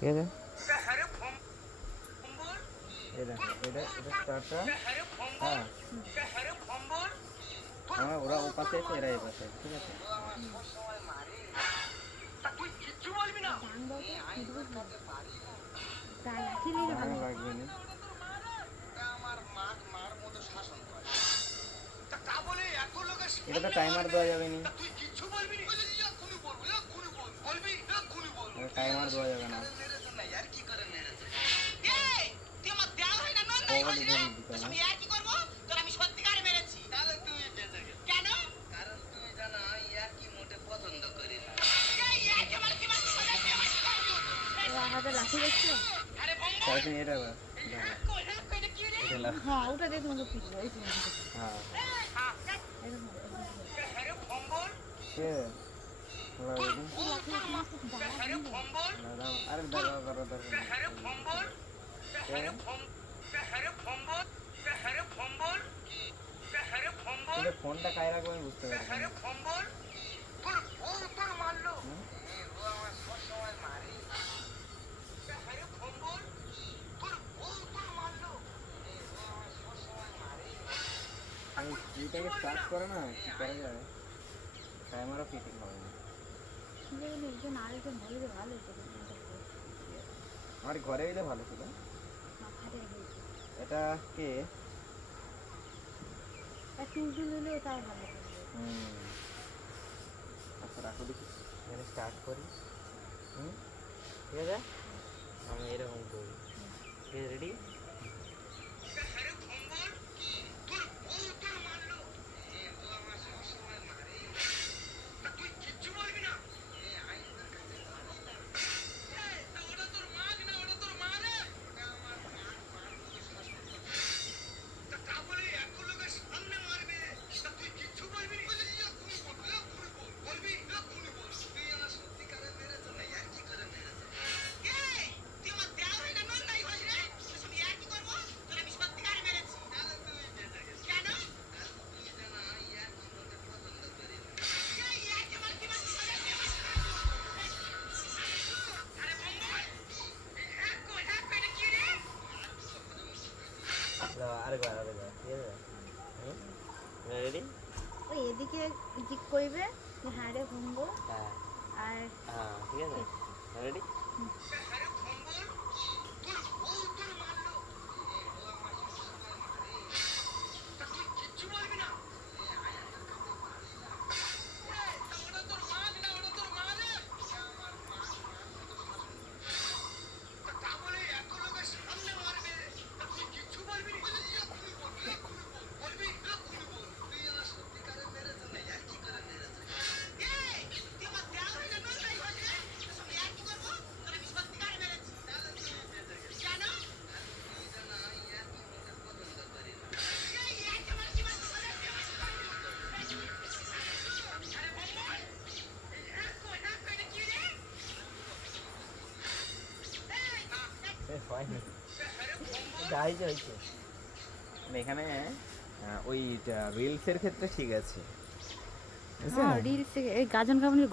ঠিক আছে, এটা এটা এটা স্টারটা। হ্যাঁ, আমার ওরা ও পাশে আছে, এরা এই পাশে, ঠিক আছে। লাগবে না, এটা তো টাইমার দেওয়া যাবে না, টাইমার দেওয়া যাবে না, এটা হ্যাঁ ওটা দেখে মনে হচ্ছে হ্যাঁ আরে ফোনটা কায় রাখবো আমি বুঝতে পারছি। আমি এটাকে স্টার্ট করে না কি করা যায়, টাইমারও ফিটিং হবে না। আমার ঘরে এলে ভালো ছিল। এটা কে আচ্ছা রাখো দেখি, এখানে স্টার্ট করি। ঠিক আছে, আমি এরকম করি। ঠিক আছে, রেডি। আরেকবার আরেকবার, ঠিক আছে, রেডি। ওই এদিকে ঠিক করবে, হ্যাঁ রে ঘুমবো। হ্যাঁ আর হ্যাঁ, ঠিক আছে, রেডি। এখানে ওই রিলসের ক্ষেত্রে ঠিক আছে, রিলস এই গাজন কামড়ের